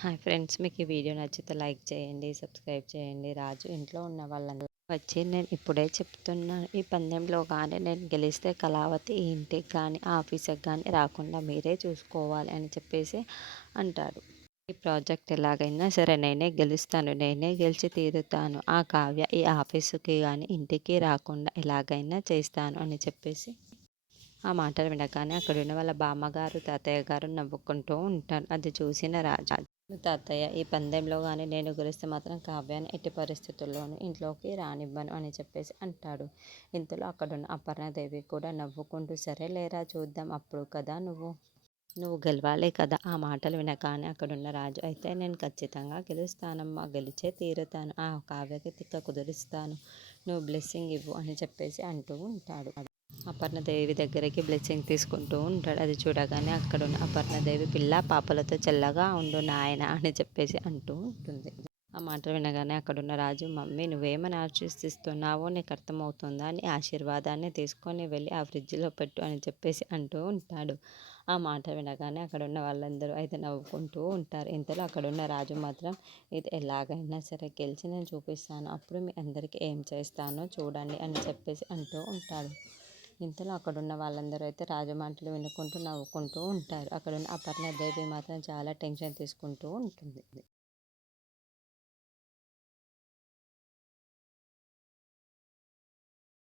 Hi friends, మీకు ఈ video నచ్చితే లైక్ చేయండి, సబ్స్క్రైబ్ చేయండి. రాజు ఇంట్లో ఉన్న వాళ్ళందరూ వచ్చి నేను ఇప్పుడే చెప్తున్నాను, ఈ పందెంలో కానీ నేను గెలిస్తే కళావతి ఈ ఇంటికి కానీ ఆఫీస్కి కానీ రాకుండా మీరే చూసుకోవాలి అని చెప్పేసి అంటాడు. ఈ ప్రాజెక్ట్ ఎలాగైనా సరే నేనే గెలుస్తాను, నేనే గెలిచి తీరుతాను. ఆ కావ్య ఈ ఆఫీసుకి కానీ ఇంటికి రాకుండా ఎలాగైనా చేస్తాను అని చెప్పేసి ఆ మాటలు వినగానే అక్కడున్న వాళ్ళ బామ్మగారు, తాతయ్య గారు నవ్వుకుంటూ ఉంటారు. అది చూసిన రాజా, తాతయ్య ఈ పందెంలో కానీ నేను గెలిస్తే మాత్రం కావ్యాన్ని ఎట్టి పరిస్థితుల్లోనూ ఇంట్లోకి రానివ్వను అని చెప్పేసి అంటాడు. ఇంతలో అక్కడున్న అపర్ణాదేవి కూడా నవ్వుకుంటూ సరే లేరా చూద్దాం, అప్పుడు కదా నువ్వు గెలవాలి కదా. ఆ మాటలు వినగానే అక్కడున్న రాజు అయితే నేను ఖచ్చితంగా గెలుస్తానమ్మా, గెలిచే తీరుతాను, ఆ కావ్యకి తిక్క కుదిరిస్తాను, నువ్వు బ్లెస్సింగ్ ఇవ్వు అని చెప్పేసి అంటూ ఉంటాడు. అపర్ణదేవి దగ్గరికి బ్లెస్సింగ్ తీసుకుంటూ ఉంటాడు. అది చూడగానే అక్కడున్న అపర్ణదేవి పిల్ల పాపలతో చల్లగా ఉండు నాయన అని చెప్పేసి అంటూ ఉంటుంది. ఆ మాటలు వినగానే అక్కడున్న రాజు, మమ్మీ నువ్వేమని ఆశీర్దిస్తున్నావో నీకు అర్థమవుతుందా, నీ ఆశీర్వాదాన్ని తీసుకొని వెళ్ళి ఆ ఫ్రిడ్జ్లో పెట్టు అని చెప్పేసి అంటూ ఉంటాడు. ఆ మాట వినగానే అక్కడున్న వాళ్ళందరూ అయితే నవ్వుకుంటూ ఉంటారు. ఇంతలో అక్కడున్న రాజు మాత్రం ఇది ఎలాగైనా సరే గెలిచి నేను చూపిస్తాను, అప్పుడు మీ అందరికీ ఏం చేస్తానో చూడండి అని చెప్పేసి అంటూ ఉంటాడు. ఇంతలో అక్కడున్న వాళ్ళందరూ అయితే రాజు మాటలు వినుకుంటూ నవ్వుకుంటూ ఉంటారు. అక్కడున్న అపర్ణాదేవి మాత్రం చాలా టెన్షన్ తీసుకుంటూ ఉంటుంది.